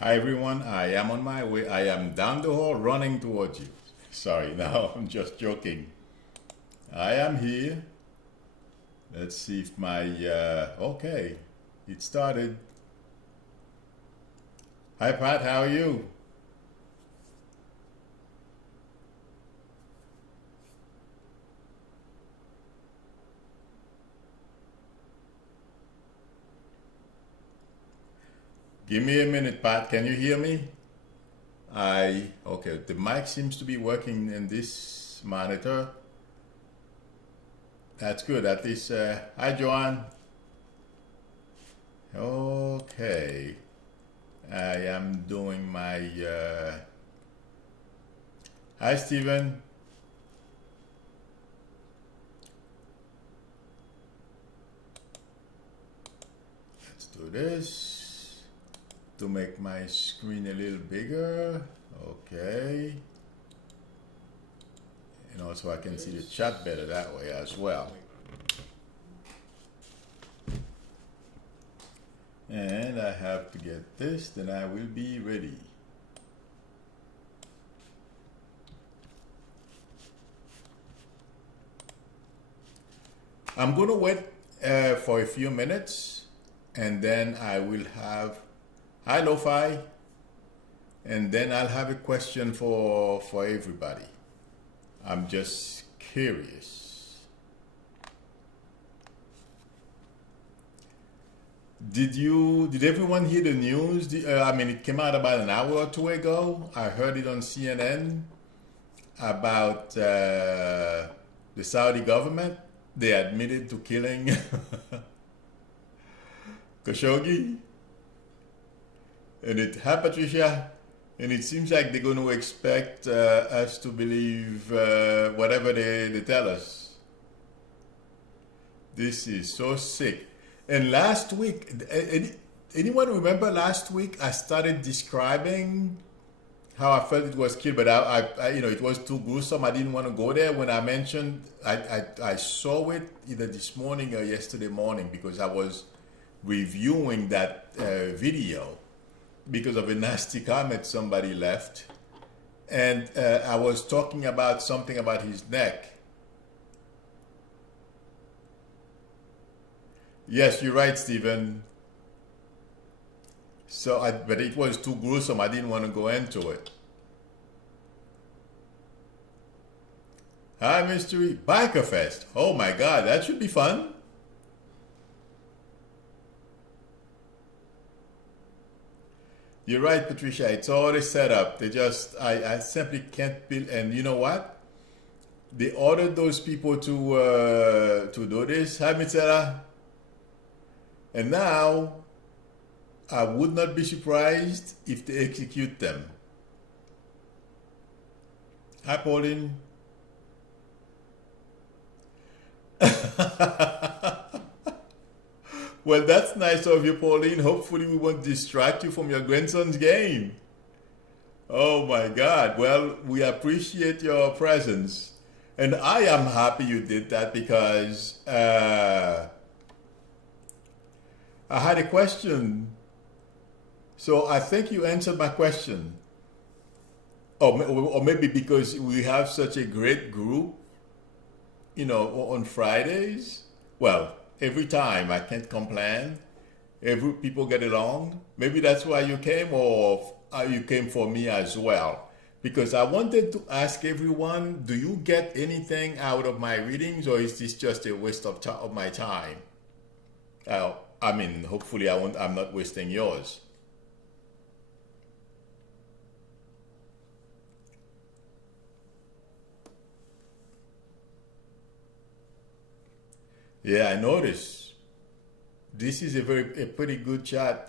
Hi everyone, I am on my way. I am down the hall running towards you. Sorry, no, I'm just joking. I am here. Let's see if my. Okay, it started. Hi Pat, how are you? Give me a minute, Pat. Can you hear me? Okay, the mic seems to be working in this monitor. That's good. At least, hi Joanne. Okay, I am doing my. Hi Stephen. Let's do this to make my screen a little bigger. Okay. And also I can see the chat better that way as well. And I have to get this, then I will be ready. I'm gonna wait for a few minutes and then I will have, hi Lo-Fi, and then I'll have a question for everybody. I'm just curious. Did everyone hear the news? I mean, it came out about an hour or two ago. I heard it on CNN about the Saudi government. They admitted to killing Khashoggi. And it, hi Patricia, and it seems like they're going to expect us to believe whatever they tell us. This is so sick. And last week, anyone remember last week I started describing how I felt it was killed, but it was too gruesome. I didn't want to go there when I mentioned I saw it either this morning or yesterday morning because I was reviewing that video because of a nasty comment somebody left, and I was talking about something about his neck. Yes, you're right, Stephen. But it was too gruesome. I didn't want to go into it. Hi, Mystery Biker Fest. Oh my God, that should be fun. You're right, Patricia. It's already set up. I simply can't build. And you know what? They ordered those people to do this. Hi, Mitsela. And now I would not be surprised if they execute them. Hi, Pauline. Well, that's nice of you, Pauline. Hopefully, we won't distract you from your grandson's game. Oh my God. Well, we appreciate your presence. And I am happy you did that because I had a question. So I think you answered my question. Or maybe because we have such a great group, on Fridays. Well, every time I can't complain. Every people get along. Maybe that's why you came, or you came for me as well. Because I wanted to ask everyone, do you get anything out of my readings, or is this just a waste of my time? I mean, hopefully I'm not wasting yours. Yeah, I noticed. This is a pretty good chat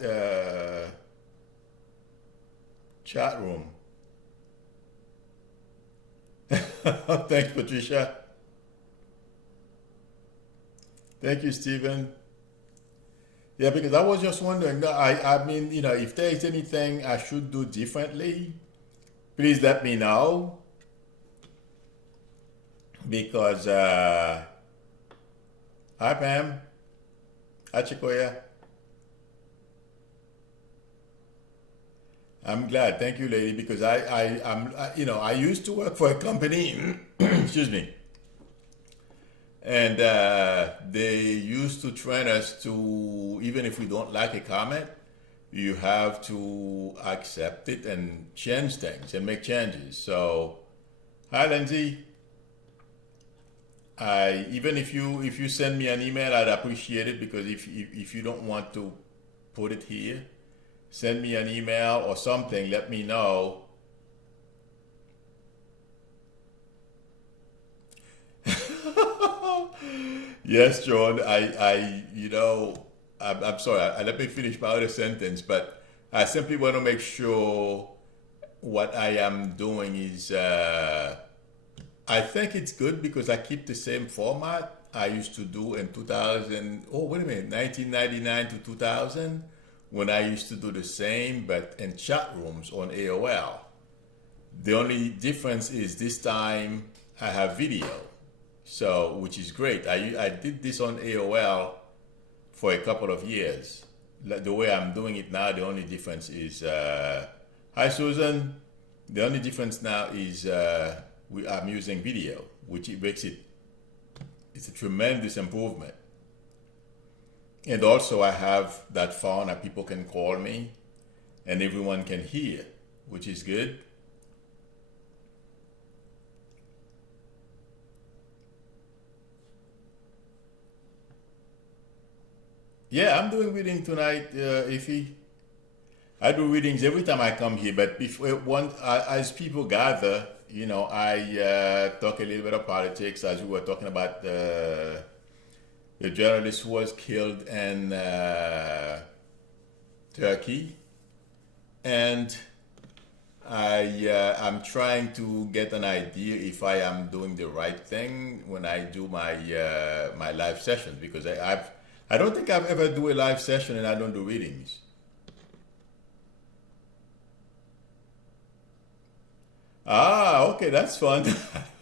room. Thanks, Patricia. Thank you, Stephen. Yeah, because I was just wondering. No, I mean, if there is anything I should do differently, please let me know because hi Pam, hi Chikoya. I'm glad. Thank you, lady, because I used to work for a company, excuse me, and they used to train us to, even if we don't like a comment, you have to accept it and change things and make changes. So, hi, Lindsay. Even if you send me an email, I'd appreciate it because if you don't want to put it here, send me an email or something. Let me know. Yes, John. I'm sorry. Let me finish my other sentence. But I simply want to make sure what I am doing is. I think it's good because I keep the same format I used to do in 2000. Oh, wait a minute, 1999 to 2000, when I used to do the same, but in chat rooms on AOL. The only difference is this time I have video, so which is great. I did this on AOL for a couple of years. The way I'm doing it now, the only difference is, hi Susan. The only difference now is I'm using video, which it makes it's a tremendous improvement. And also I have that phone that people can call me and everyone can hear, which is good. Yeah, I'm doing reading tonight, Ify. I do readings every time I come here, but before as people gather, I talk a little bit of politics, as we were talking about the journalist who was killed in Turkey, and I'm trying to get an idea if I am doing the right thing when I do my live sessions, because I don't think I've ever do a live session and I don't do readings. Ah, okay, that's fun.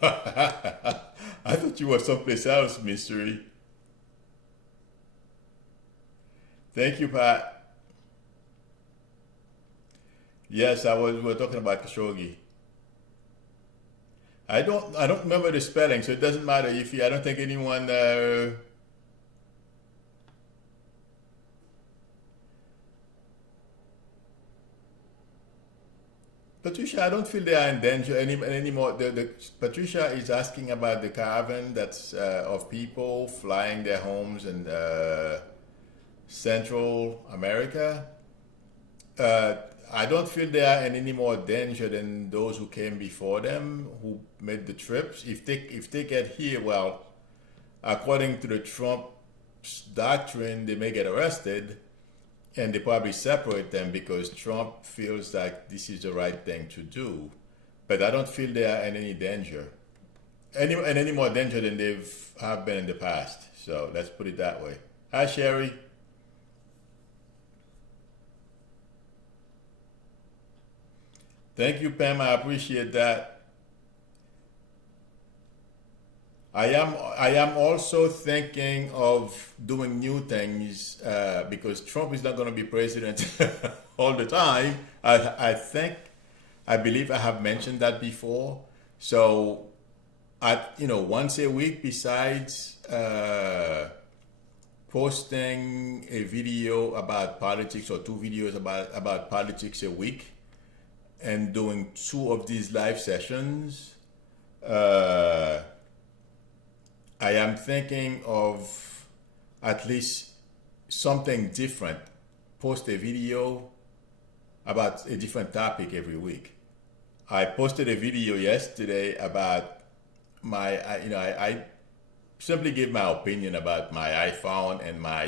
I thought you were someplace else, mystery. Thank you, Pat. Yes, we were talking about Khashoggi. I don't remember the spelling, so it doesn't matter if I don't think anyone. Patricia, I don't feel they are in danger anymore. Patricia is asking about the caravan that's of people flying their homes in Central America. Uh, I don't feel they are in any more danger than those who came before them, who made the trips. If they get here, well, according to the Trump's doctrine, they may get arrested, and they probably separate them because Trump feels like this is the right thing to do. But I don't feel they are in any danger, any more danger than they've have been in the past. So let's put it that way. Hi, Sherry. Thank you, Pam. I appreciate that. I am also thinking of doing new things because Trump is not going to be president all the time. I believe I have mentioned that before. So, once a week, besides posting a video about politics or two videos about politics a week, and doing two of these live sessions. Uh, I am thinking of at least something different. Post a video about a different topic every week. I posted a video yesterday about I simply gave my opinion about my iPhone and my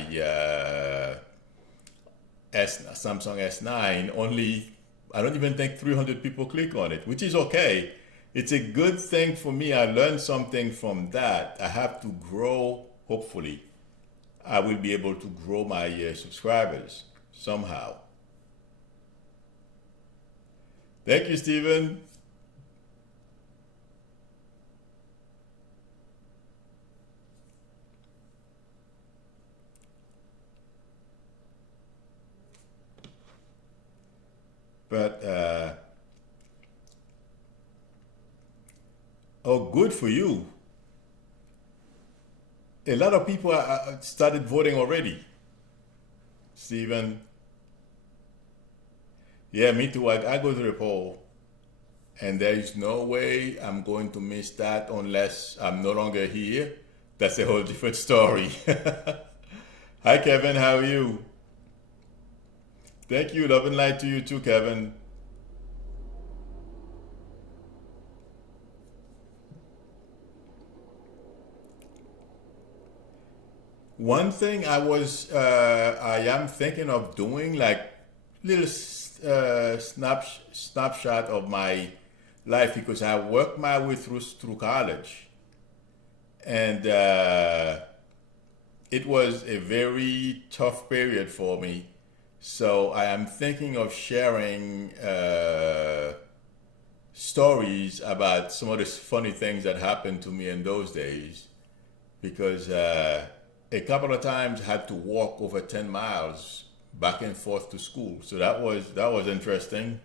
Samsung S9. Only, I don't even think 300 people click on it, which is okay. It's a good thing for me. I learned something from that. I have to grow. Hopefully, I will be able to grow my subscribers somehow. Thank you, Stephen. But oh, good for you. A lot of people started voting already. Stephen, yeah, me too. I go to the poll, and there is no way I'm going to miss that unless I'm no longer here. That's a whole different story. Hi, Kevin. How are you? Thank you. Love and light to you too, Kevin. One thing I am thinking of doing, like little snapshot of my life because I worked my way through college, and it was a very tough period for me. So I am thinking of sharing stories about some of the funny things that happened to me in those days because a couple of times I had to walk over 10 miles back and forth to school. So that was interesting.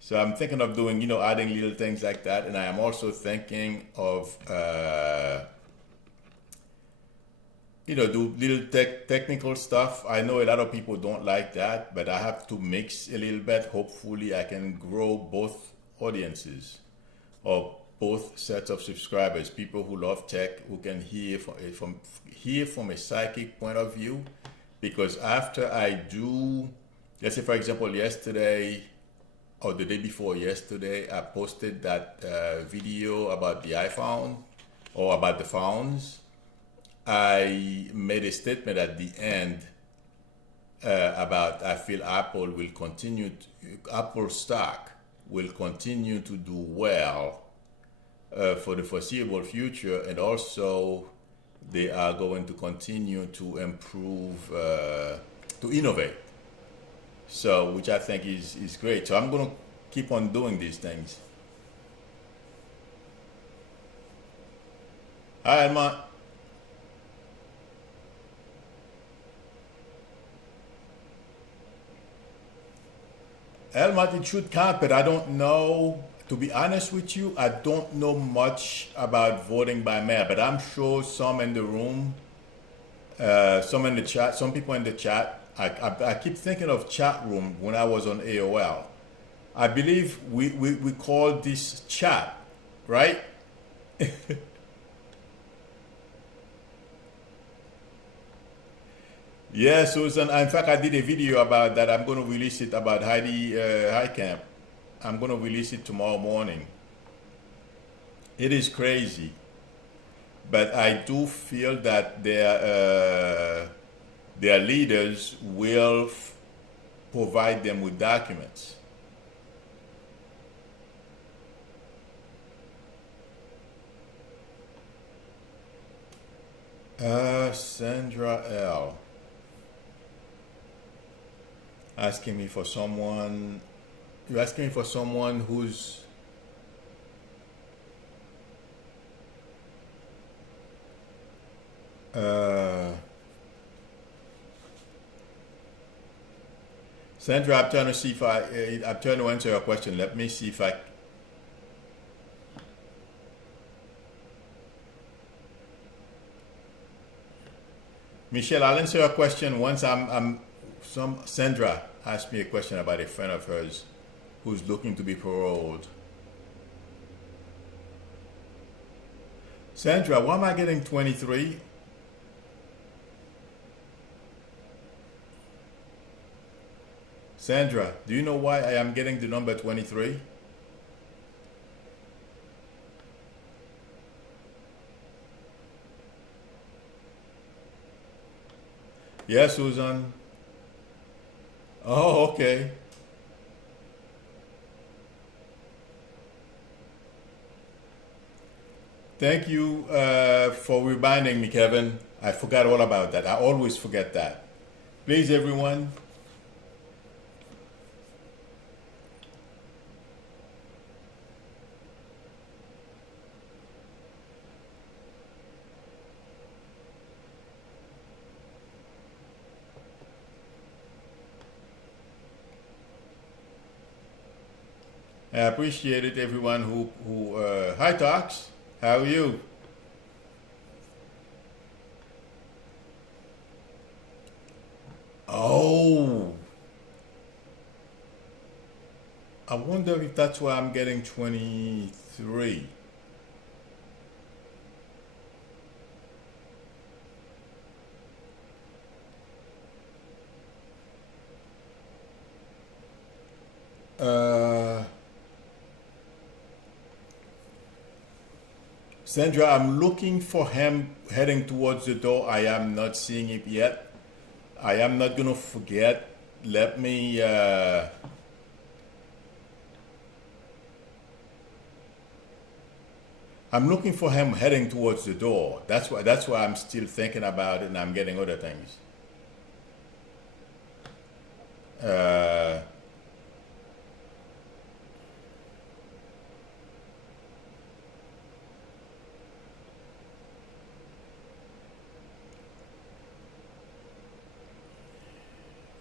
So I'm thinking of doing, adding little things like that, and I am also thinking of, do little technical stuff. I know a lot of people don't like that, but I have to mix a little bit. Hopefully, I can grow both audiences or both sets of subscribers. People who love tech, who can hear from a psychic point of view. Because after I do, let's say for example, yesterday or the day before yesterday, I posted that video about the iPhone or about the phones. I made a statement at the end about I feel Apple stock will continue to do well for the foreseeable future, and also they are going to continue to improve, to innovate. So, which I think is great. So I'm going to keep on doing these things. Hi, Alma. Elmat, it should count, but I don't know. To be honest with you, I don't know much about voting by mail, but I'm sure some in the room, some in the chat, some people in the chat. I keep thinking of chat room when I was on AOL. I believe we call this chat, right? Yeah, Susan. In fact, I did a video about that. I'm going to release it about Heidi Highcamp. I'm going to release it tomorrow morning. It is crazy, but I do feel that their leaders will provide them with documents. Sandra L. asking me for someone. You're asking me for someone who's. Uh, Sandra, I'm trying to see if I'm trying to answer your question. Let me see if I. Michelle, I'll answer your question once Sandra asked me a question about a friend of hers who's looking to be paroled. Sandra, why am I getting 23? Sandra, do you know why I am getting the number 23? Yes, Susan. Oh, okay. Thank you for reminding me, Kevin. I forgot all about that. I always forget that. Please, everyone. I appreciate it, everyone hi Tox, how are you? Oh, I wonder if that's why I'm getting 23. Uh, Sandra, I'm looking for him heading towards the door. I am not seeing it yet. I am not gonna forget. Let me. I'm looking for him heading towards the door. That's why I'm still thinking about it, and I'm getting other things. Uh,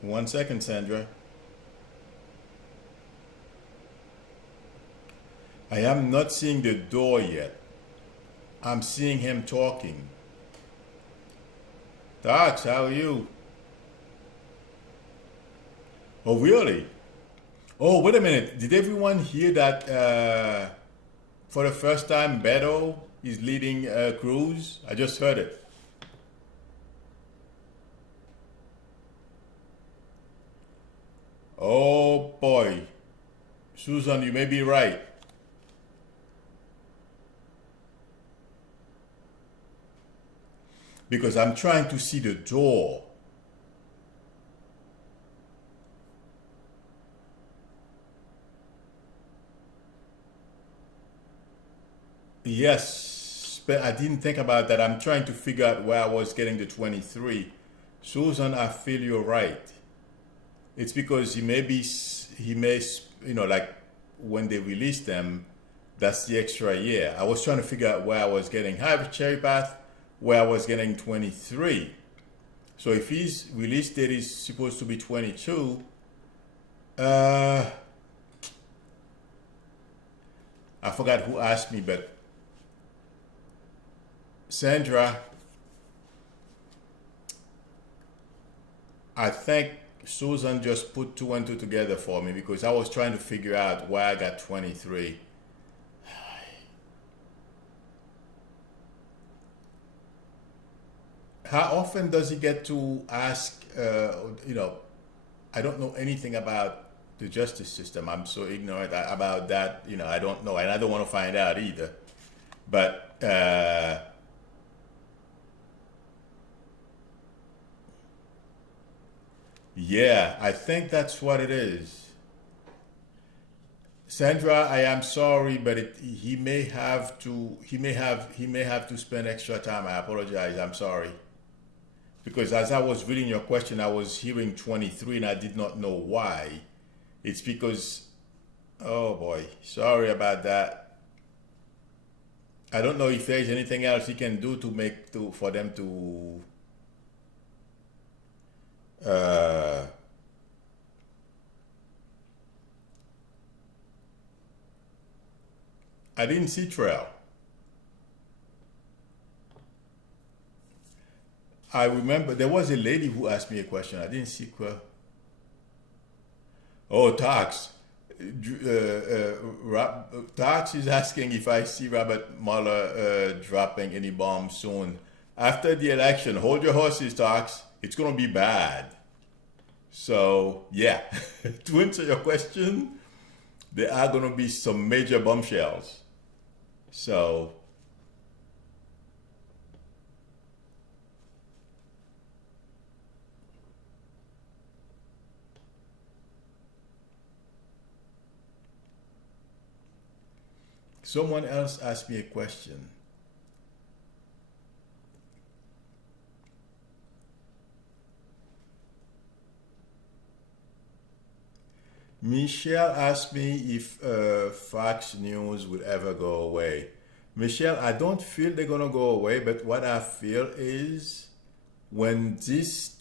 1 second, Sandra. I am not seeing the door yet. I'm seeing him talking. Docs, how are you? Oh, really? Oh, wait a minute. Did everyone hear that for the first time Beto is leading Cruz? I just heard it. Oh boy. Susan, you may be right. Because I'm trying to see the door. Yes, but I didn't think about that. I'm trying to figure out where I was getting the 23. Susan, I feel you're right. It's because like when they released them, that's the extra year. I was trying to figure out where I was getting Cherry Path, where I was getting 23. So if his release date is supposed to be 22, uh, I forgot who asked me, but Sandra, I think Susan just put two and two together for me because I was trying to figure out why I got 23. How often does he get to ask? I don't know anything about the justice system. I'm so ignorant about that. I don't know, and I don't want to find out either. But yeah, I think that's what it is. Sandra, I am sorry, but he may have to spend extra time. I apologize. I'm sorry. Because as I was reading your question, I was hearing 23 and I did not know why. It's because, oh boy, sorry about that. I don't know if there's anything else he can do for them to. Uh, I didn't see Trail. I remember there was a lady who asked me a question. I didn't see Trail. Oh, Tax. Tax is asking if I see Robert Mueller dropping any bombs soon. After the election, hold your horses, Tax. It's going to be bad. So, yeah, to answer your question, there are going to be some major bombshells. So, someone else asked me a question. Michelle asked me if Fox News would ever go away. Michelle, I don't feel they're gonna go away, but what I feel is when this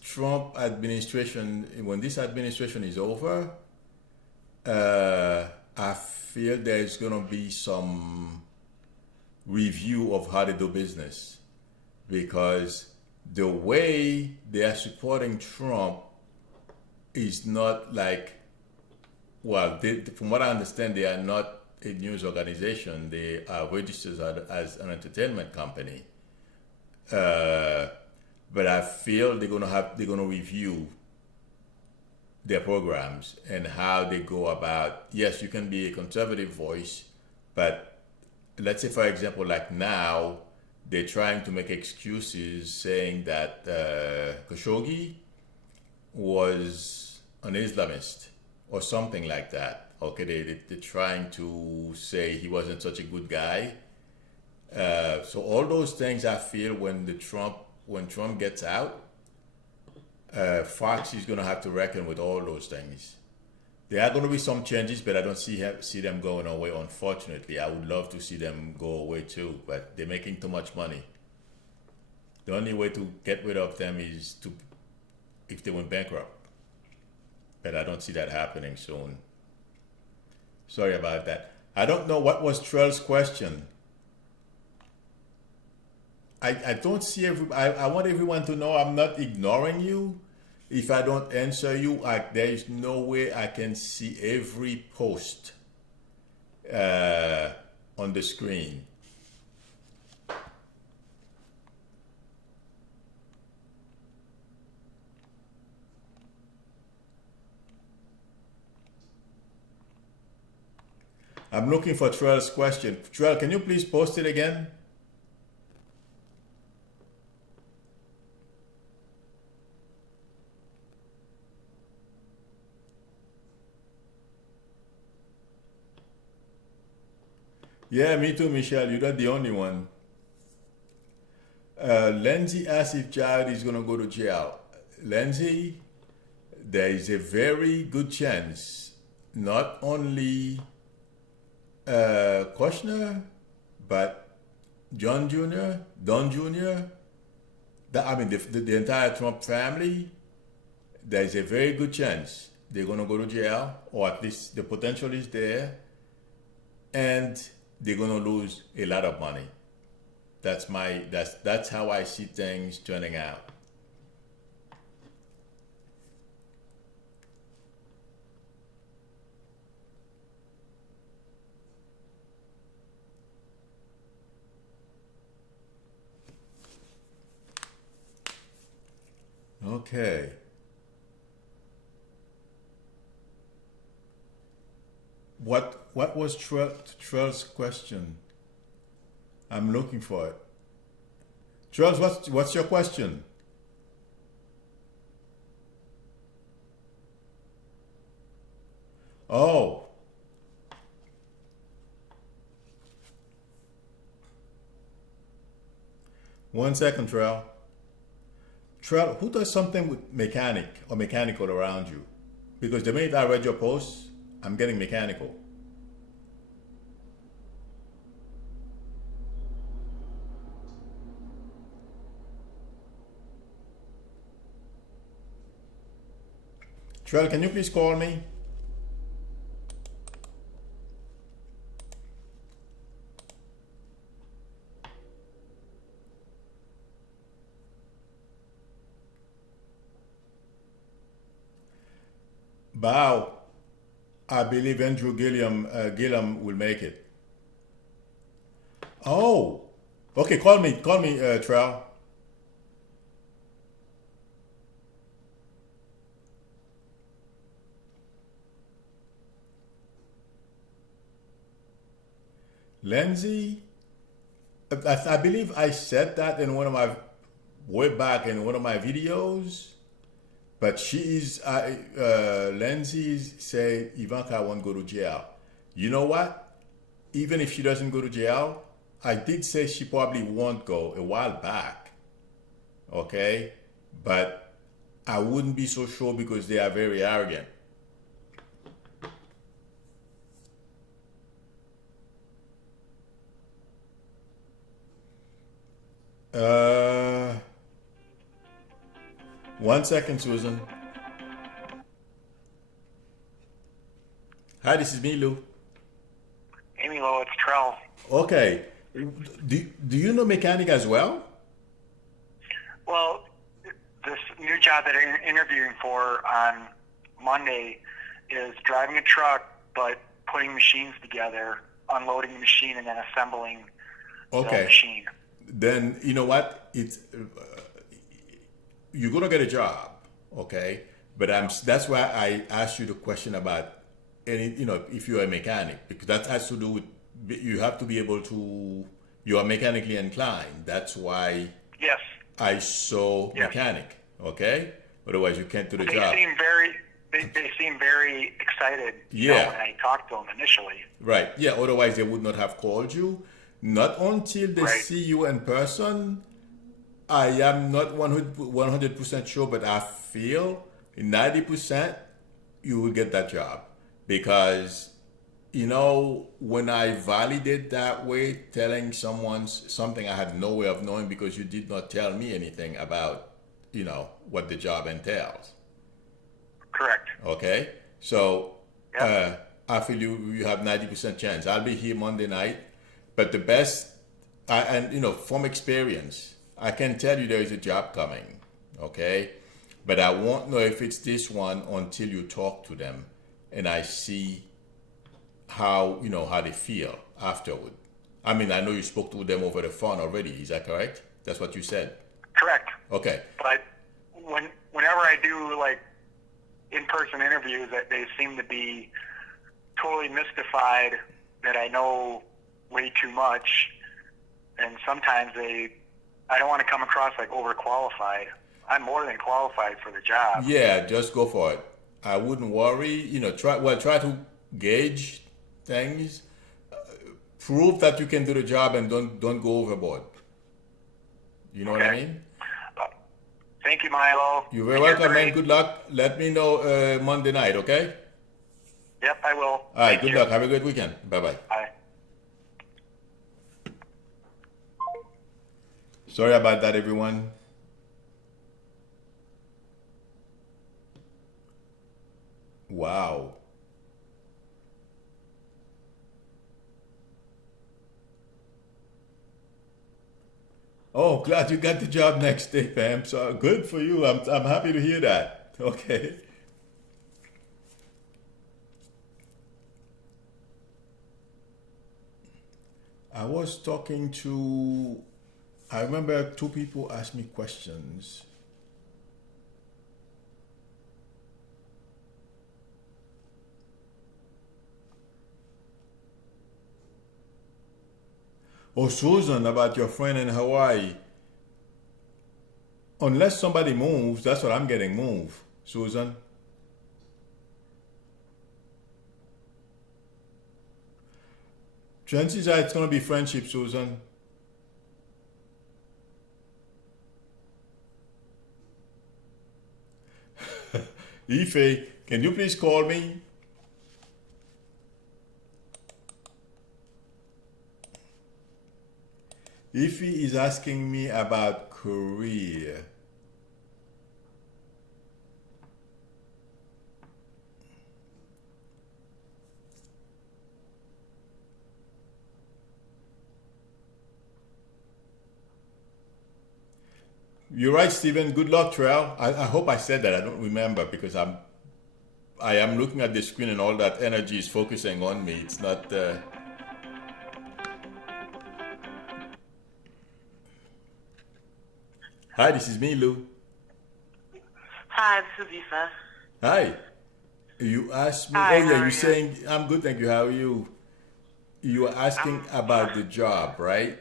administration is over, uh, I feel there's gonna be some review of how they do business because the way they are supporting Trump is not like, well, from what I understand, they are not a news organization. They are registered as an entertainment company. Uh, but I feel they're gonna review their programs and how they go about. Yes, you can be a conservative voice, but let's say, for example, like now, they're trying to make excuses saying that Khashoggi was an Islamist or something like that. Okay, they're trying to say he wasn't such a good guy. So all those things, I feel when Trump gets out, Fox is going to have to reckon with all those things. There are going to be some changes, but I don't see them going away. Unfortunately, I would love to see them go away too, but they're making too much money. The only way to get rid of them is to if they went bankrupt, but I don't see that happening soon. Sorry about that. I don't know what was Trell's question. I don't see I want everyone to know I'm not ignoring you. If I don't answer you, there is no way I can see every post on the screen. I'm looking for Trell's question. Trell, can you please post it again? Yeah, me too, Michelle. You're not the only one. Lindsay asked if Jared is going to go to jail. Lindsay, there is a very good chance not only Kushner, but John Jr., Don Jr., the entire Trump family, there's a very good chance they're going to go to jail, or at least the potential is there, and they're going to lose a lot of money. That's how I see things turning out. Okay. What was Trell's question? I'm looking for it. Trells, what's your question? Oh, 1 second, Trell. Trell, who does something with mechanic or mechanical around you? Because the minute I read your post, I'm getting mechanical. Trell, can you please call me? Bow. I believe Andrew Gilliam will make it. Oh, okay. Call me, Trell. Lindsay, I believe I said that in one of my way back in one of my videos. But Lindsay say Ivanka won't go to jail. You know what? Even if she doesn't go to jail, I did say she probably won't go a while back. Okay? But I wouldn't be so sure because they are very arrogant. Uh, 1 second, Susan. Hi, this is Milou. Trell. Okay. Do you know mechanic as well? Well, this new job that I'm interviewing for on Monday is driving a truck, but putting machines together, unloading the machine, and then assembling the Okay. machine. Then you know what? It's you're gonna get a job, okay? But that's why I asked you the question about any, if you're a mechanic, because that has to do with you have to be able to you are mechanically inclined. That's why Yes. I saw Yes. mechanic, okay? Otherwise, you can't do the They job. seem very they seem very excited. Yeah. When I talked to them initially. Right. Yeah. Otherwise, they would not have called you. Not until they Right. see you in person. I am not 100% sure, but I feel 90% you will get that job because when I validate that way, telling someone something I had no way of knowing because you did not tell me anything about what the job entails. Correct. Okay, so Yeah. I feel you have 90% chance. I'll be here Monday night, but the best, and from experience, I can tell you there is a job coming. Okay, but I won't know if it's this one until you talk to them, and I see how how they feel afterward. I mean, I know you spoke to them over the phone already. Is that correct? That's what you said. Correct. Okay. But whenever I do like in-person interviews, that they seem to be totally mystified that I know way too much, and sometimes I don't want to come across like overqualified. I'm more than qualified for the job. Yeah, just go for it. I wouldn't worry. Try to gauge things. Prove that you can do the job and don't go overboard. You know what I mean? Thank you, Milo. You're very welcome, man. Good luck. Let me know Monday night, okay? Yep, I will. All right, good luck. Have a great weekend. Bye-bye. Bye. Sorry about that, everyone. Wow. Oh, glad you got the job next day, Pam. So good for you. I'm happy to hear that. Okay. I was talking to, I remember two people asked me questions. Oh, Susan, about your friend in Hawaii. Unless somebody moves, that's what I'm getting, move, Susan. Chances are it's going to be friendship, Susan. Ife, can you please call me? Ife is asking me about career. You're right, Stephen. Good luck, Trell. I hope I said that. I don't remember because I am looking at the screen and all that energy is focusing on me. It's not. Hi, this is Milou. Hi, this is Issa. Hi. You asked me. Oh Hi, how yeah, are you're you? saying I'm good, thank you. How are you? You were asking I'm about the job, right?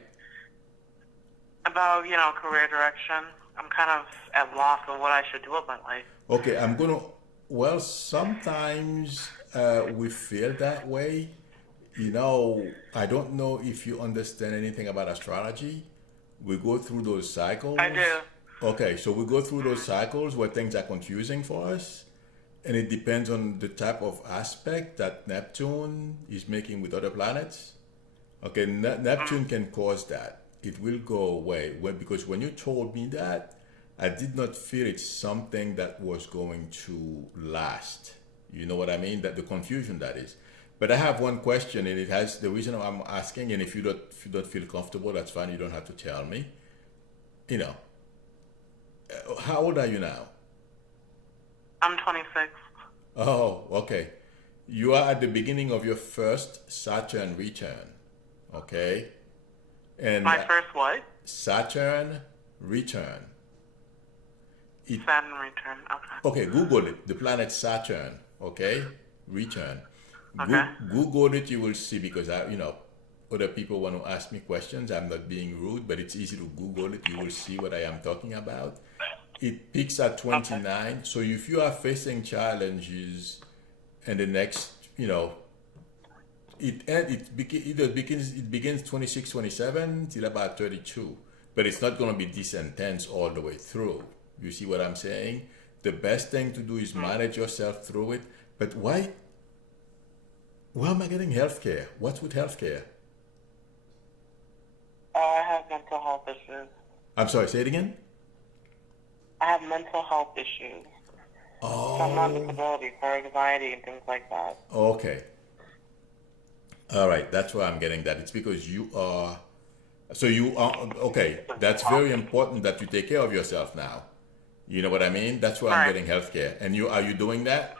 about, career direction. I'm kind of at loss of what I should do with my life. Okay, I'm gonna. Well, sometimes we feel that way. I don't know if you understand anything about astrology. We go through those cycles. I do. Okay, so we go through those cycles where things are confusing for us, and it depends on the type of aspect that Neptune is making with other planets. Okay, Neptune can cause that. It will go away. Because when you told me that, I did not feel it's something that was going to last. You know what I mean? That the confusion that is. But I have one question, and it has the reason I'm asking. And if you don't feel comfortable, that's fine. You don't have to tell me. You know, how old are you now? I'm 26. Oh, okay. You are at the beginning of your first Saturn return. Okay, and My first what? Saturn return. It Saturn return. Okay. Okay, Google it. The planet Saturn. Okay, return. Okay. Google it. You will see because other people want to ask me questions. I'm not being rude, but it's easy to Google it. You will see what I am talking about. It peaks at Okay. 29. So if you are facing challenges in the next, it begins 26, 27 till about 32, but it's not going to be this intense all the way through. You see what I'm saying? The best thing to do is Mm. manage yourself through it. But why am I getting healthcare? What's with healthcare? I have mental health issues. I'm sorry, say it again. I have mental health issues. So I'm on Oh, disability for anxiety and things like that. okay. All right, that's why I'm getting that. It's because you are, so you are, okay, that's very important that you take care of yourself now. You know what I mean? That's why I'm Right. getting healthcare. And are you doing that?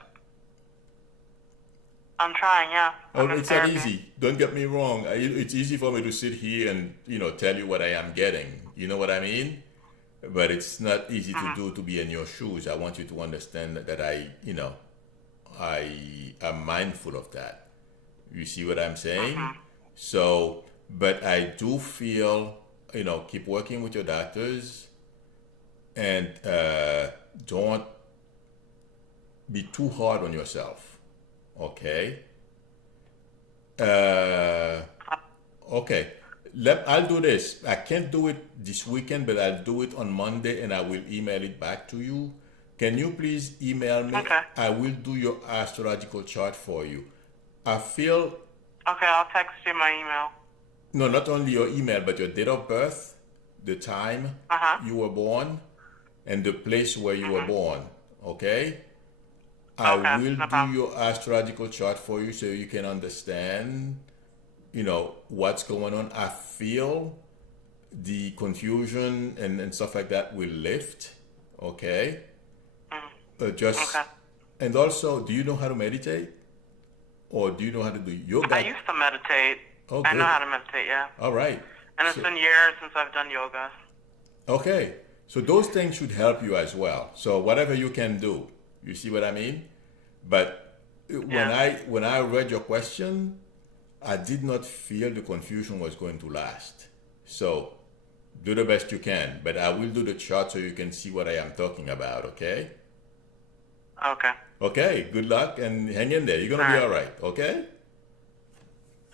I'm trying, yeah. Oh, I'm in it's not therapy. easy. Don't get me wrong. It's easy for me to sit here and, tell you what I am getting. You know what I mean? But it's not easy to Mm-hmm. do to be in your shoes. I want you to understand that I am mindful of that. You see what I'm saying? Mm-hmm. So, but I do feel, keep working with your doctors and don't be too hard on yourself. Okay? Uh, okay. I'll do this. I can't do it this weekend, but I'll do it on Monday and I will email it back to you. Can you please email me? Okay. I will do your astrological chart for you. I feel, Okay, I'll text you my email. no, not only your email, but your date of birth, the time Uh-huh. you were born, and the place where you were Mm-hmm. born. Okay? I Okay, will no do problem. your astrological chart for you so you can understand, what's going on. I feel the confusion and stuff like that will lift. Okay? Mm-hmm. Just, Okay. and also, do you know how to meditate? Or do you know how to do I yoga? used to meditate. Oh, I know good. how to meditate, yeah. All right. And it's So, been years since I've done yoga. okay. So those things should help you as well. So whatever you can do, you see what I mean? But when Yeah. I read your question, I did not feel the confusion was going to last. So do the best you can, but I will do the chart so you can see what I am talking about, okay? Okay. Okay, good luck and hang in there. You're All gonna be right. all right, okay?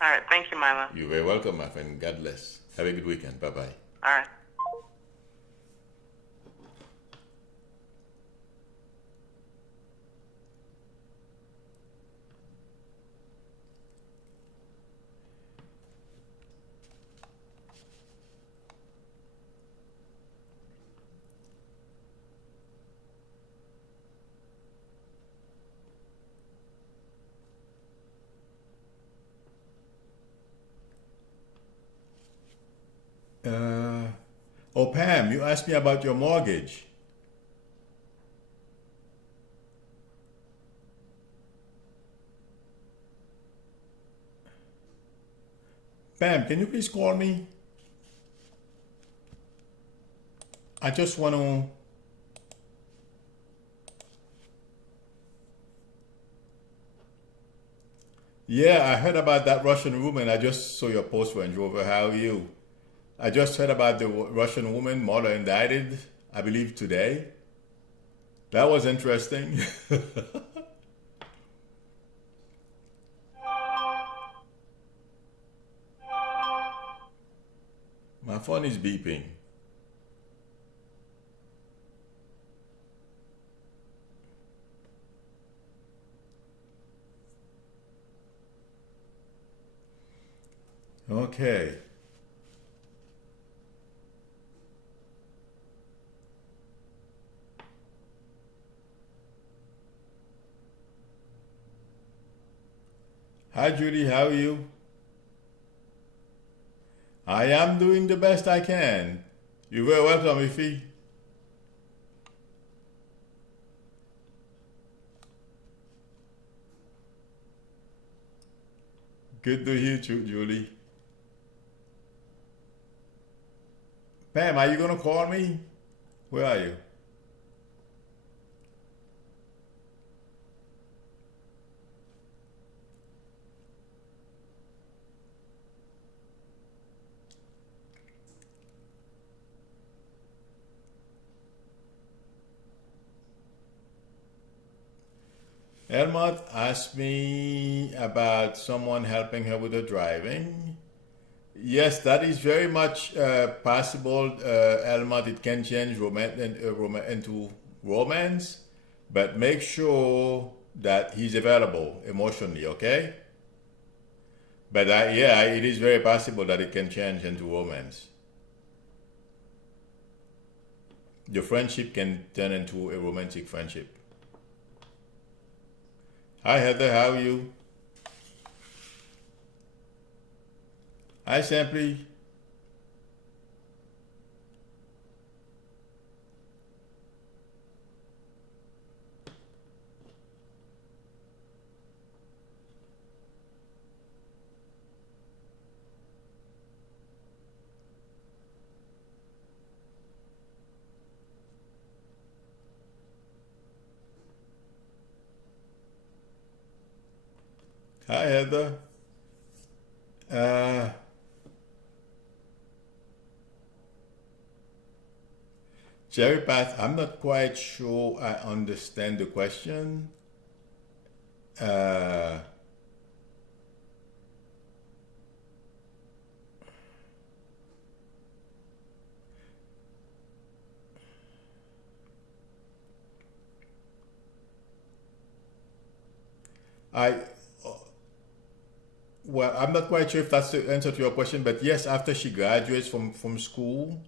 All right. Thank you, Mila. You're very welcome, my friend. God bless. Have a good weekend. Bye bye. All right. Oh, Pam, you asked me about your mortgage. Pam, can you please call me? I just want to. Yeah, I heard about that Russian woman. I just saw your post, Range Rover. How are you? I just heard about the Russian woman, mother indicted, I believe today. That was interesting. My phone is beeping. Okay. Hi, Judy. How are you? I am doing the best I can. You're very welcome, Ify. Good to hear you, Julie. Pam, are you gonna call me? Where are you? Elmot asked me about someone helping her with her driving. Yes, that is very much possible, Elmot. It can change into romance, but make sure that he's available emotionally, okay? But yeah, it is very possible that it can change into romance. Your friendship can turn into a romantic friendship. Hi, Heather, how are you? Hi, Simply. Hi, Heather. Uh, Cherry Path, I'm not quite sure I understand the question. Uh, I Well, I'm not quite sure if that's the answer to your question, but yes, after she graduates from school,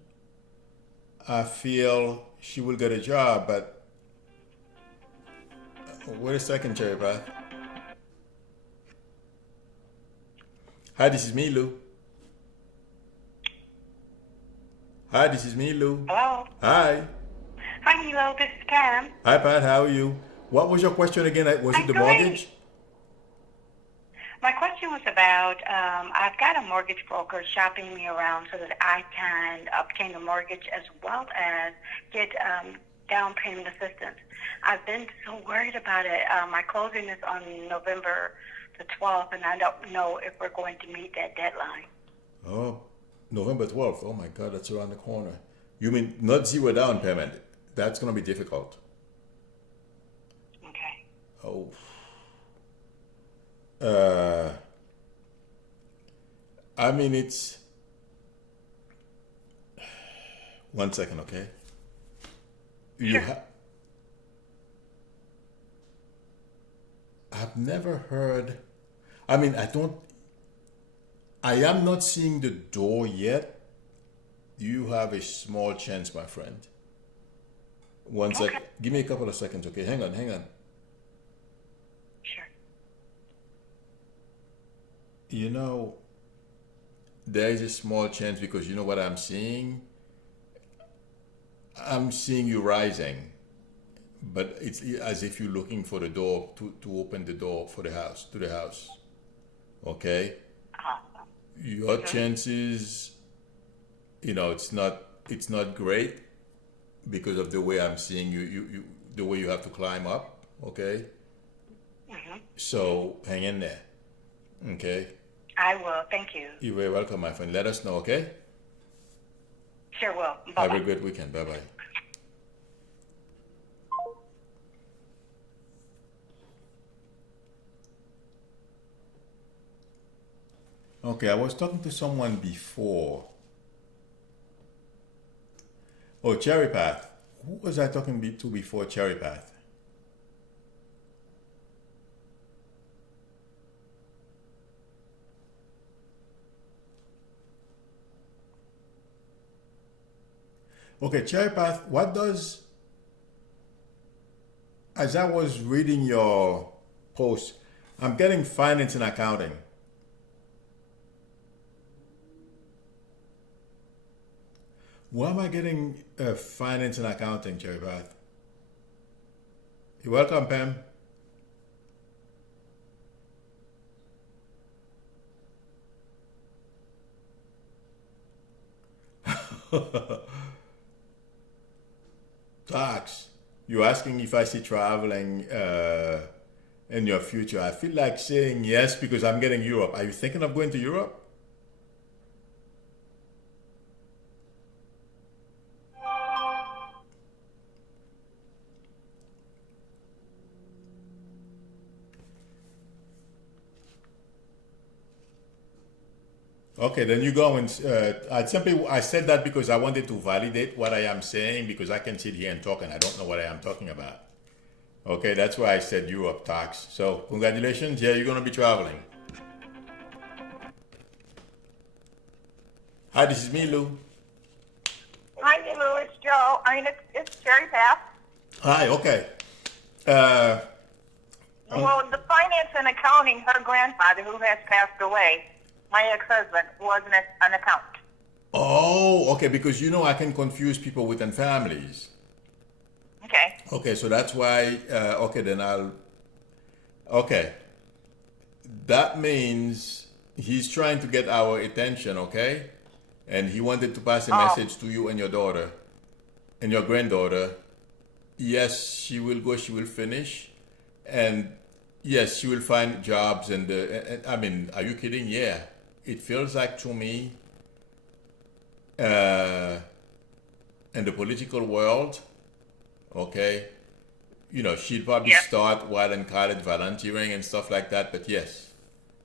I feel she will get a job. But wait a second, Cherry Path. Hi, this is Milou. Hi, this is Milou. Hello. Hi. Hi, Milou. This is Pam. Hi, Pat. How are you? What was your question again? Was it I'm the great. mortgage? My question was about I've got a mortgage broker shopping me around so that I can obtain a mortgage as well as get down payment assistance. I've been so worried about it. My closing is on November the 12th, and I don't know if we're going to meet that deadline. Oh, November 12th. Oh my God, that's around the corner. You mean not zero down payment? That's going to be difficult. Okay. Oh. Uh, I mean, it's. One second, okay? You Sure. have. I've never heard. I mean, I don't. I am not seeing the door yet. You have a small chance, my friend. One Okay. sec. Give me a couple of seconds, okay? Hang on, hang on. Sure. You know, there is a small chance because you know what I'm seeing? I'm seeing you rising, but it's as if you're looking for the door to open the door for the house, to the house. Okay? Awesome. Your chances, it's not great because of the way I'm seeing you the way you have to climb up, okay? Mm-hmm. So hang in there. Okay? I will. Thank you. You're very welcome, my friend. Let us know, okay? Sure will. Have Bye-bye. a great weekend. Bye bye. Okay, I was talking to someone before. Oh, Cherry Path. Who was I talking to before Cherry Path? Okay, Cherry Path, as I was reading your post, I'm getting finance and accounting. Why am I getting finance and accounting, Cherry Path? You're welcome, Pam. Tax. You're asking if I see traveling in your future. I feel like saying yes because I'm getting Europe. Are you thinking of going to Europe? Okay, then you go and I said that because I wanted to validate what I am saying because I can sit here and talk and I don't know what I am talking about. Okay, that's why I said Europe tax. So congratulations, yeah, you're gonna be traveling. Hi, this is Milou. Hi, Milou. It's Joe. I mean, it's Cherry Path. Hi, okay. Uh, Well, the finance and accounting, her grandfather, who has passed away, my ex-husband, was an accountant. oh, okay, because you know I can confuse people within families. Okay. Okay, so that's why. Okay, then I'll. Okay, that means he's trying to get our attention. Okay, and he wanted to pass a Oh, message to you and your daughter and your granddaughter. Yes, she will go. She will finish, and yes, she will find jobs. And I mean, are you kidding? Yeah, it feels like to me, uh, in the political world. Okay, you know, she'd probably yeah. start while in college volunteering and stuff like that. But yes,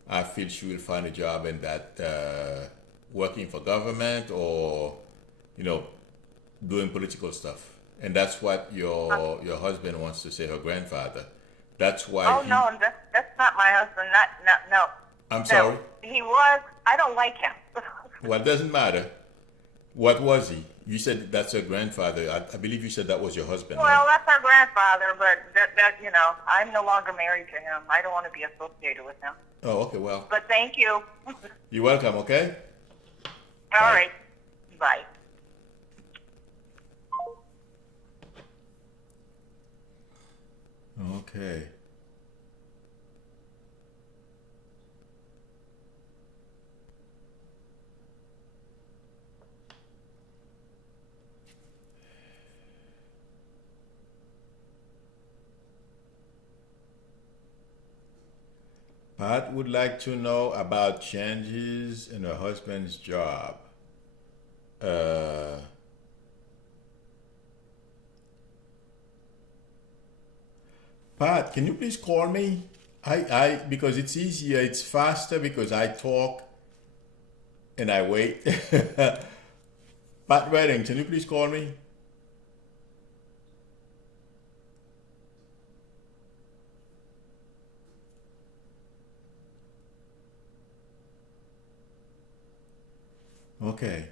I feel she will find a job in that working for government or, you know, doing political stuff. And that's what Uh, your husband wants to say, her grandfather. That's why oh he. no, that's not my husband. Not no. I'm No, sorry. he was. I don't like him. Well, it doesn't matter. What was he? You said that's her grandfather. I believe you said that was your husband, right? Well, that's our grandfather, but I'm no longer married to him. I don't want to be associated with him. Oh, okay. Well, But thank you. you're welcome. Okay. All Bye. right. Bye. Okay. Pat would like to know about changes in her husband's job. Uh, Pat, can you please call me? Because it's easier, it's faster because I talk and I wait. Pat Redding, can you please call me? Okay.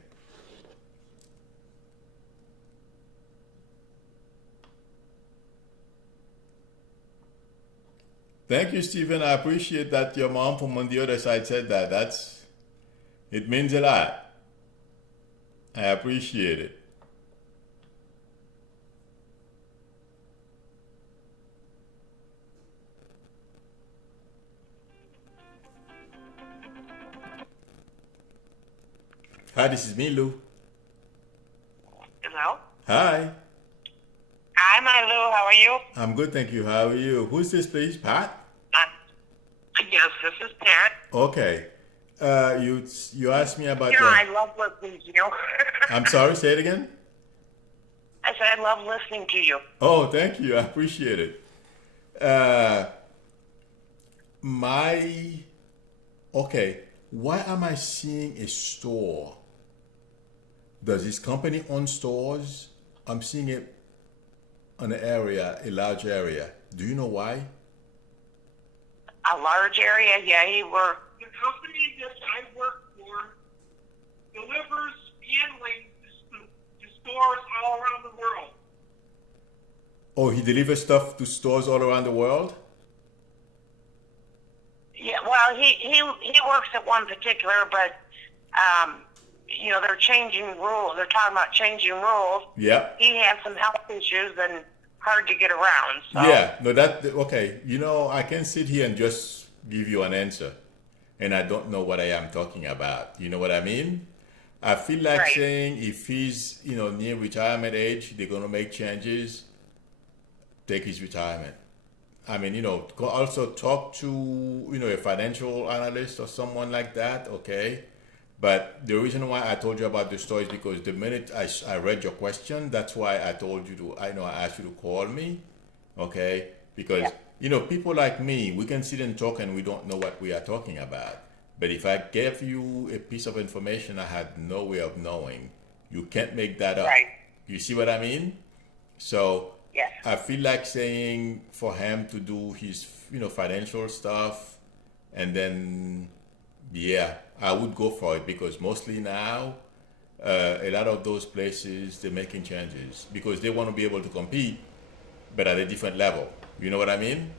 Thank you, Stephen. I appreciate that your mom from on the other side said that. It means a lot. I appreciate it. Hi, this is Milou. Hello. Hi. Hi, Milou. How are you? I'm good, thank you. How are you? Who's this, please? Pat? Yes, this is Pat. Okay. You asked me about You know, your. I love listening to you. I'm sorry. Say it again. I said I love listening to you. Oh, thank you. I appreciate it. Uh, my. Okay. Why am I seeing a store? Does this company own stores? I'm seeing it on an area, a large area. Do you know why? A large area, yeah, he worked. The company that I work for delivers handling to stores all around the world. Oh, he delivers stuff to stores all around the world? Yeah, well, he works at one particular, but they're changing rules. They're talking about changing rules. Yeah. He has some health issues and hard to get around. So. Yeah. No, okay. I can sit here and just give you an answer, and I don't know what I am talking about. You know what I mean? I feel like Right. saying if he's near retirement age, they're gonna make changes. Take his retirement. I mean, also talk to, a financial analyst or someone like that, okay? But the reason why I told you about the story is because the minute I read your question, that's why I told you I asked you to call me, okay? Because, people like me, we can sit and talk and we don't know what we are talking about. But if I gave you a piece of information I had no way of knowing, you can't make that up. Right. You see what I mean? So, Yes. I feel like saying for him to do his, financial stuff, and then, yeah, I would go for it because mostly now, a lot of those places they're making changes because they want to be able to compete, but at a different level. You know what I mean?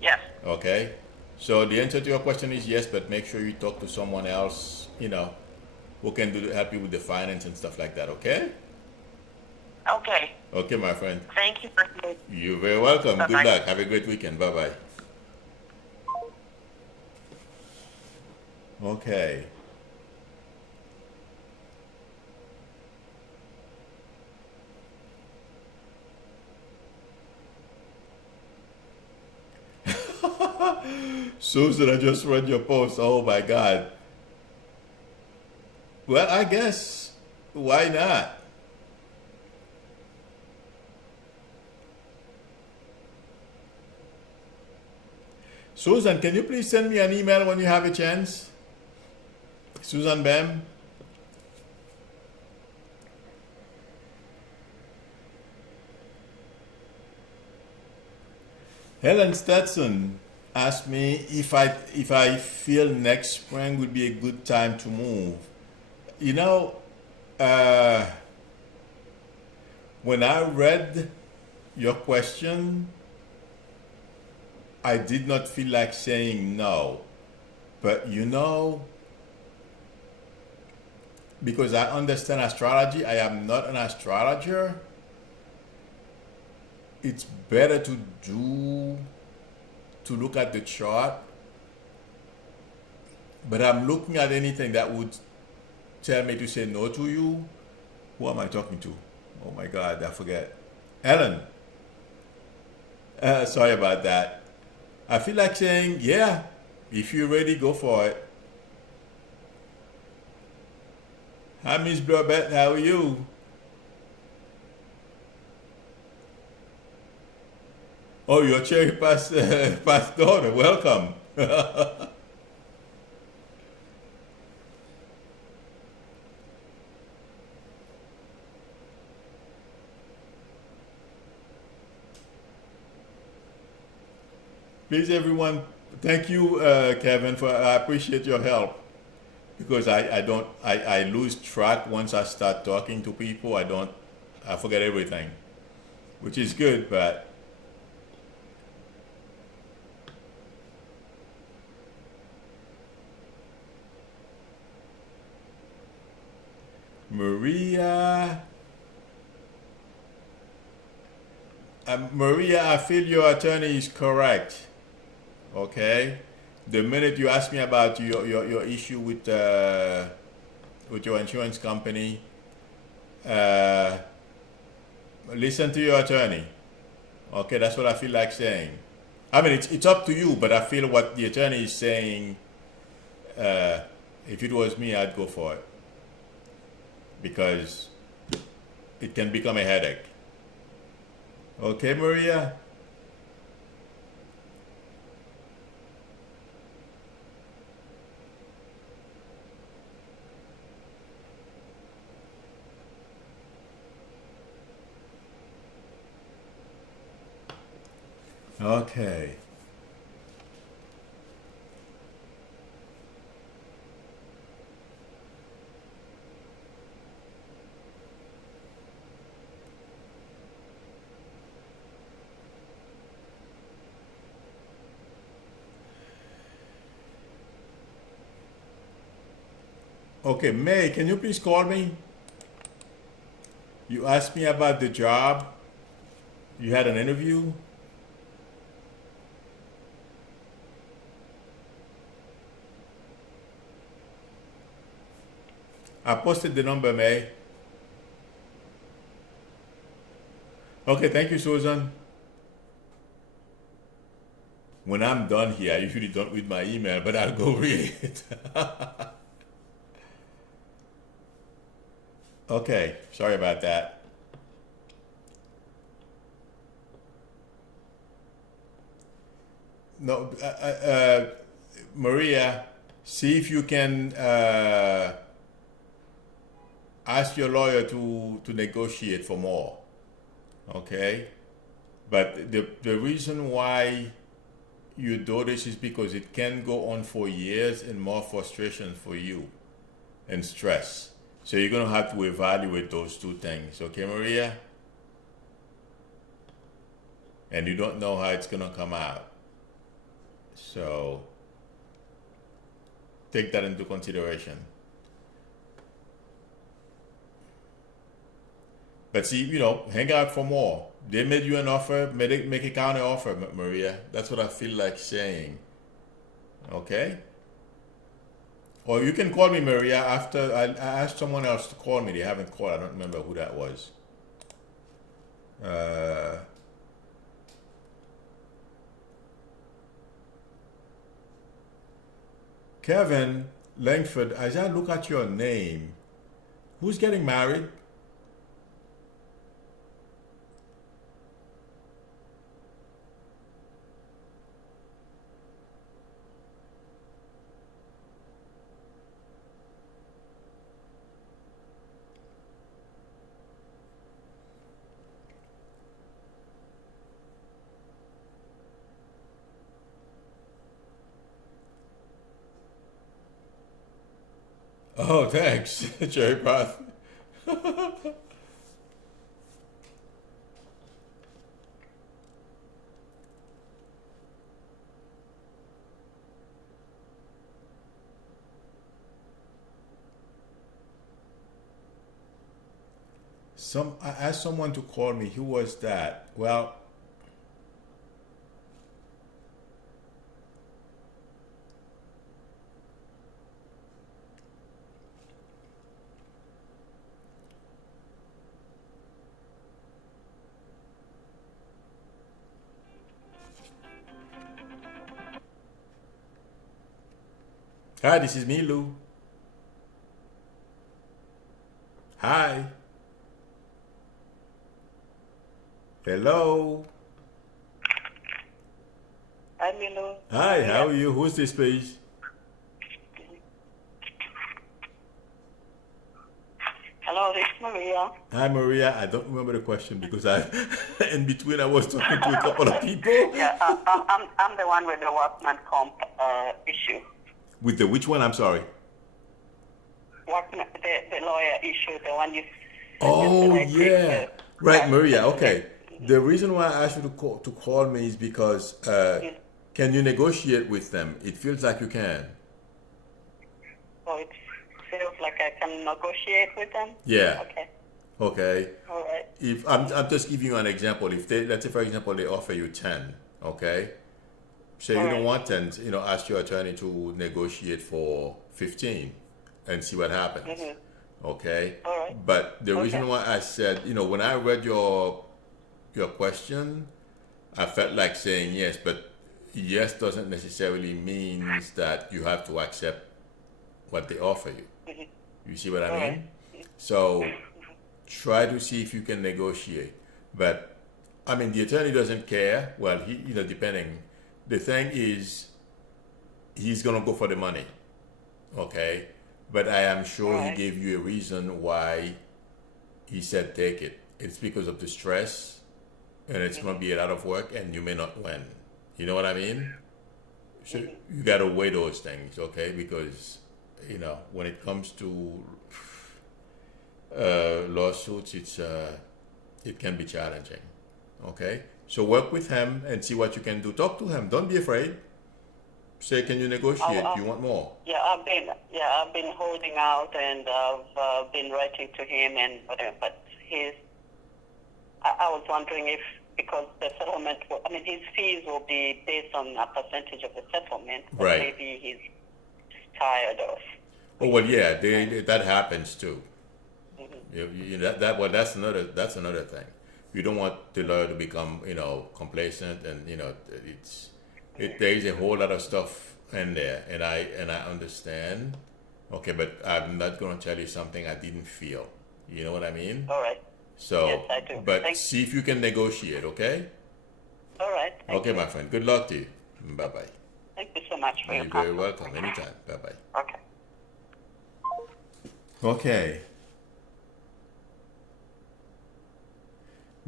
Yes. Okay. So the answer to your question is yes, but make sure you talk to someone else, who can help you with the finance and stuff like that. Okay. Okay. Okay, my friend. Thank you for. You're very welcome. Bye-bye. Good luck. Have a great weekend. Bye bye. Okay. Susan, I just read your post. Oh my God. Well, I guess why not? Susan, can you please send me an email when you have a chance? Susan Bam? Helen Stetson asked me if I feel next spring would be a good time to move. You know, uh, when I read your question, I did not feel like saying no. But because I understand astrology, I am not an astrologer. It's better to look at the chart, but I'm looking at anything that would tell me to say no to you. Who am I talking to? Oh my God, I forget. Ellen. Sorry about that. I feel like saying, yeah, if you're ready, go for it. Hi, Miss Blobette, how are you? Oh, your cherry past daughter, welcome. Please, everyone, thank you, Kevin, I appreciate your help because I lose track once I start talking to people. I forget everything, which is good, but Maria, I feel your attorney is correct. Okay, the minute you ask me about your issue with your insurance company, listen to your attorney. Okay, that's what I feel like saying. I mean, it's up to you, but I feel what the attorney is saying. If it was me, I'd go for it because it can become a headache. Okay, Maria. Okay. Okay, May, can you please call me? You asked me about the job. You had an interview. I posted the number, May. Okay, thank you, Susan. When I'm done here, I usually don't read my email, but I'll go read it. Okay, sorry about that. No, Maria, see if you can ask your lawyer to negotiate for more. Okay? But the reason why you do this is because it can go on for years and more frustration for you and stress. So you're going to have to evaluate those two things. Okay, Maria? And you don't know how it's going to come out. So take that into consideration. But see, hang out for more. They made you an offer, make a counter offer, Maria. That's what I feel like saying. Okay? Or you can call me, Maria, after I asked someone else to call me. They haven't called. I don't remember who that was. Kevin Langford, as I look at your name, who's getting married? Oh, thanks, Jerry Path. I asked someone to call me. Who was that? Well, hi, this is Milou. Hi. Hello. Hi, Milou. Hi, how are you? Who's this, please? Hello, this is Maria. Hi, Maria. I don't remember the question because in between, I was talking to a couple of people. Yeah, I'm the one with the workman comp issue. With the which one? I'm sorry. The lawyer issue, the one you. Oh, yesterday, yeah. Right, Maria. Okay. The reason why I asked you to call me is because can you negotiate with them? It feels like you can. So it feels like I can negotiate with them? Yeah. Okay. Okay. All right. If I'm just giving you an example. If they, let's say for example, they offer you 10, okay? Say you don't want 10, ask your attorney to negotiate for 15 and see what happens. Okay? All right. But the reason why I said, when I read your question, I felt like saying yes, but yes doesn't necessarily means that you have to accept what they offer you. You see what I mean? So try to see if you can negotiate. But I mean, the attorney doesn't care. Well, he, depending. The thing is, he's gonna go for the money, okay? But I am sure he gave you a reason why he said take it. It's because of the stress, and it's gonna be a lot of work, and you may not win. You know what I mean? So you gotta weigh those things, okay? Because when it comes to lawsuits, it can be challenging. Okay, so work with him and see what you can do. Talk to him. Don't be afraid. say, can you negotiate? You want more? I've been holding out, and I've been writing to him and whatever. But I was wondering if, because the settlement, his fees will be based on a percentage of the settlement. But Right. maybe he's tired of. Oh well, yeah, that happens too. Mm-hmm. That's another thing. You don't want the lawyer to become complacent, and there's a whole lot of stuff in there, and I understand. Okay, but I'm not going to tell you something I didn't feel. You know what I mean? All right. So, yes, I do. but see if you can negotiate. Okay. All right. Okay, my friend. Good luck to you. Bye bye. Thank you so much for your You're very comment. welcome. Anytime. Bye bye. Okay. Okay.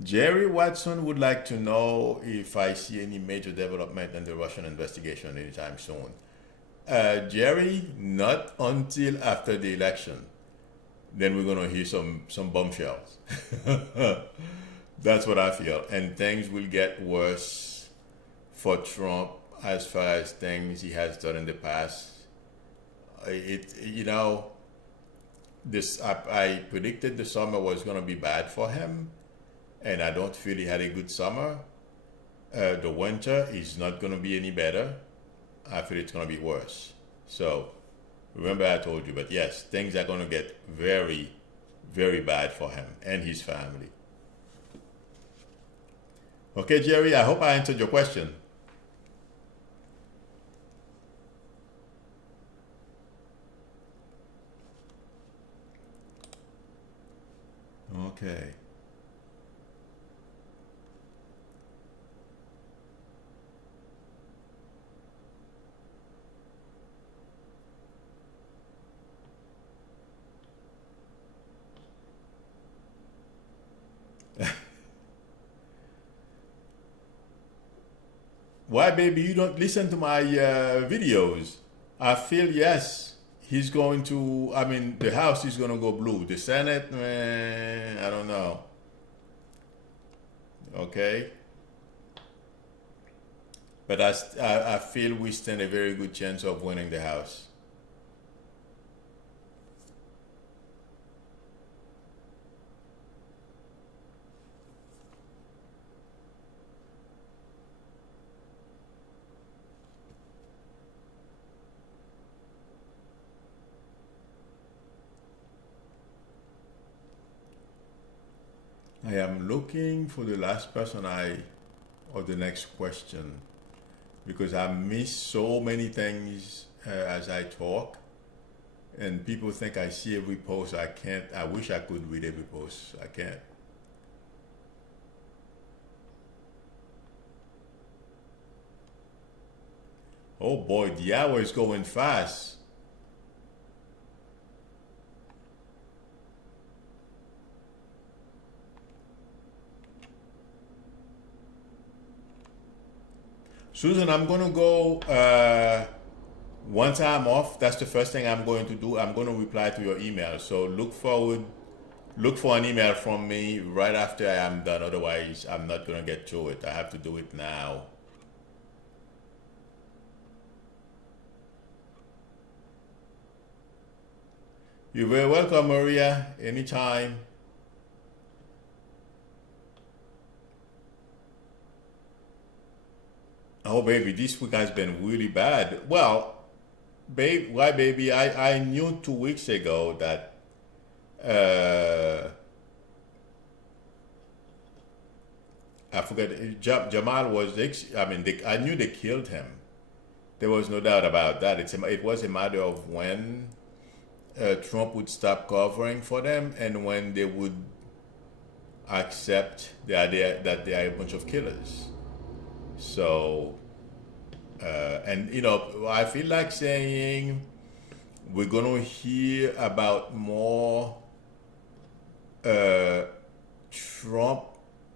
Jerry Watson would like to know if I see any major development in the Russian investigation anytime soon. Jerry, not until after the election. Then we're going to hear some bombshells. That's what I feel. And things will get worse for Trump as far as things he has done in the past. I predicted the summer was going to be bad for him, and I don't feel he had a good summer. The winter is not going to be any better. I feel it's going to be worse. So remember I told you, but yes, things are going to get very, very bad for him and his family. Okay, Jerry, I hope I answered your question. Okay. Why, baby, you don't listen to my videos? I feel, yes, he's going to, the House is going to go blue. The Senate, I don't know. Okay? But I feel we stand a very good chance of winning the House. I am looking for the last person or the next question, because I miss so many things as I talk, and people think I see every post. I can't. I wish I could read every post. I can't. Oh boy, the hour is going fast. Susan, I'm going to go, once I'm off, that's the first thing I'm going to do. I'm going to reply to your email. So look for an email from me right after I am done. Otherwise, I'm not going to get to it. I have to do it now. You're very welcome, Maria. Anytime. Oh, baby, this week has been really bad. Well, why, baby? I knew 2 weeks ago that I forget, Jamal was. I knew they killed him. There was no doubt about that. It was a matter of when Trump would stop covering for them and when they would accept the idea that they are a bunch of killers. So, I feel like saying we're going to hear about more Trump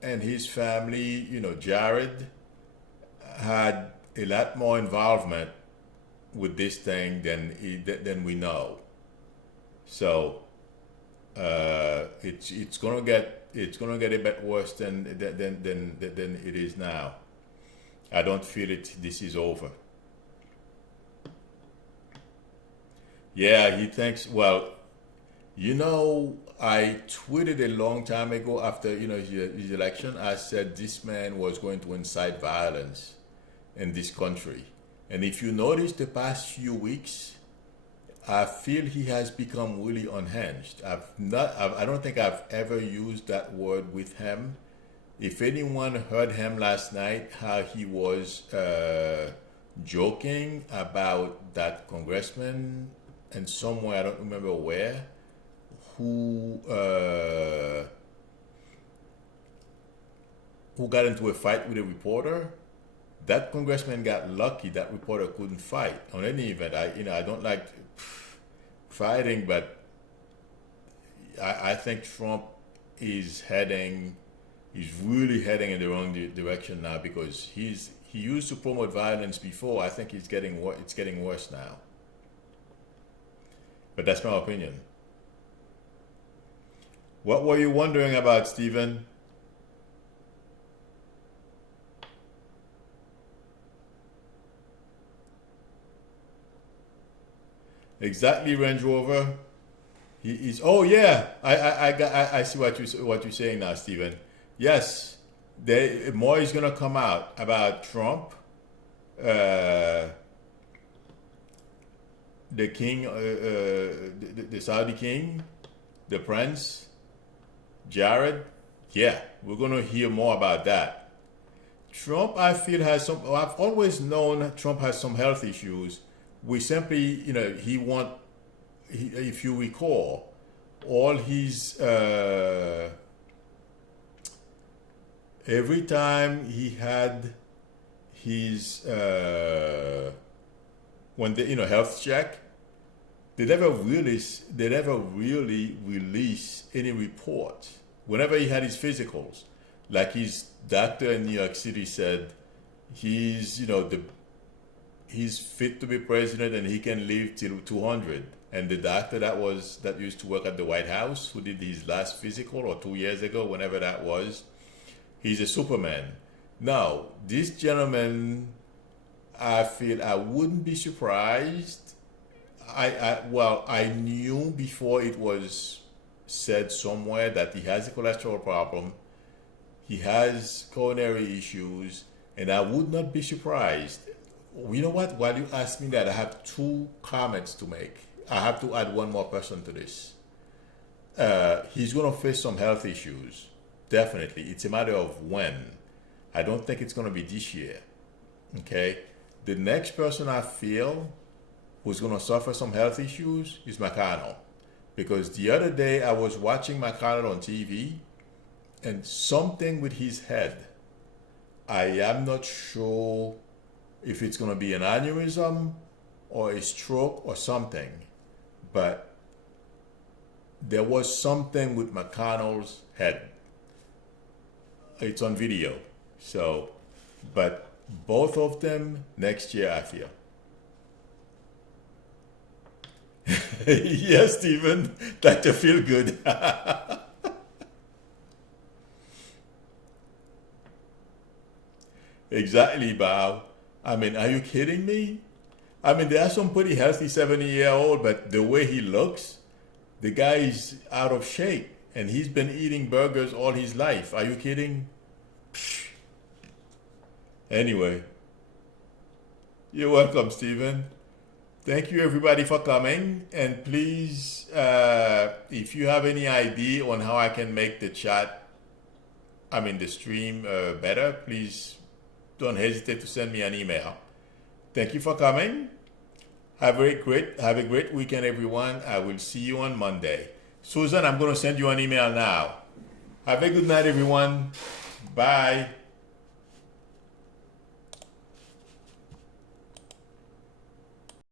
and his family. Jared had a lot more involvement with this thing than we know. So, it's gonna get a bit worse than it is now. I don't feel this is over. Yeah, he thinks, well, you know, I tweeted a long time ago after, his election, I said this man was going to incite violence in this country. And if you notice the past few weeks, I feel he has become really unhinged. I don't think I've ever used that word with him. If anyone heard him last night, how he was joking about that congressman and somewhere, I don't remember where, who got into a fight with a reporter. That congressman got lucky. That reporter couldn't fight. On any event, I don't like fighting, but I think Trump is really heading in the wrong direction now, because he used to promote violence before. I think it's getting worse now. But that's my opinion. What were you wondering about, Stephen? Exactly, Range Rover. He is. Oh yeah, I see what you're saying now, Stephen. Yes, more is gonna come out about Trump, uh, the king, the Saudi king, the prince, Jared. Yeah, we're gonna hear more about that. Trump, I feel, has some. I've always known Trump has some health issues. We simply, if you recall, all his every time he had his when the health check, they never really release any report. Whenever he had his physicals, like his doctor in New York City said, he's fit to be president and he can live till 200. And the doctor that used to work at the White House, who did his last physical, or 2 years ago, whenever that was, he's a Superman. Now, this gentleman, I feel I wouldn't be surprised. I knew before it was said somewhere that he has a cholesterol problem. He has coronary issues, and I would not be surprised. You know what? While you ask me that, I have two comments to make. I have to add one more person to this. He's going to face some health issues. Definitely. It's a matter of when. I don't think it's going to be this year. Okay? The next person I feel who's going to suffer some health issues is McConnell. Because the other day I was watching McConnell on TV, and something with his head. I am not sure if it's going to be an aneurysm or a stroke or something, but there was something with McConnell's head. It's on video. So, but both of them next year, I feel. Yes, Stephen, Dr. Feel Good. Exactly, Bow. I mean, are you kidding me? I mean, there are some pretty healthy 70-year-old, but the way he looks, the guy is out of shape, and he's been eating burgers all his life. Are you kidding? Psh. Anyway, you're welcome, Stephen. Thank you, everybody, for coming. And please, if you have any idea on how I can make the the stream better, please don't hesitate to send me an email. Thank you for coming. Have a great weekend, everyone. I will see you on Monday. Susan, I'm going to send you an email now. Have a good night, everyone. Bye.